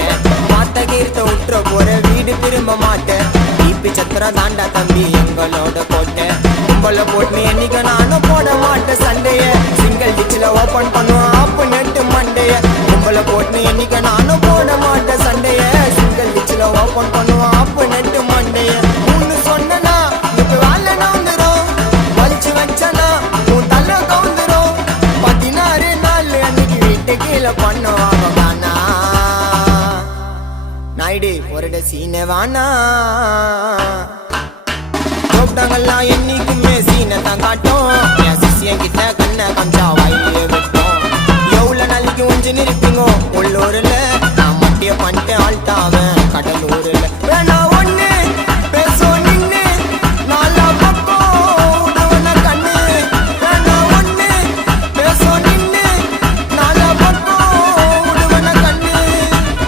மாட்டேன். மாத்த கீர்த்த உற்ற போற வீடு திரும்ப மாட்டேன். டிபி சத்திரம் தாண்டா தம்பி எங்களோட கோட்டை. கும்பல போட்டு என்னைக்கு நானும் போட மாட்டேன் சண்டைய. சிங்கிள் டிச்சில ஓபன் பண்ணுவோம் ஆப்பு நெட்டு மண்டைய. கும்பல போட்டு என்னைக்கு நானும் போட மாட்டேன் சண்டைய. சிங்கிள் டிச்சில ஓபன் பண்ணுவோம் ஆப்பு நெட்டு மண்டைய. ஒன்னு சொன்னா இப்ப வேலை நவுந்துரும். வலிச்சு வச்சனா உன் தலை கவுந்துரும். 16 நாள் அன்னைக்கு வீட்டு கீழே பண்ணுவாங்க காணா. நாயுடு ஒரு சீனை வானா. கூப்பிட்டாங்கல்லாம் என்னைக்குமே சீனை தான் காட்டும். என் சிசியன் கிட்ட கண்ணை கம்சா வாயிலே விட்டோம். எவ்வளவு நாளைக்கு ஒஞ்சு நிற்பீங்க உள்ளூர்ல.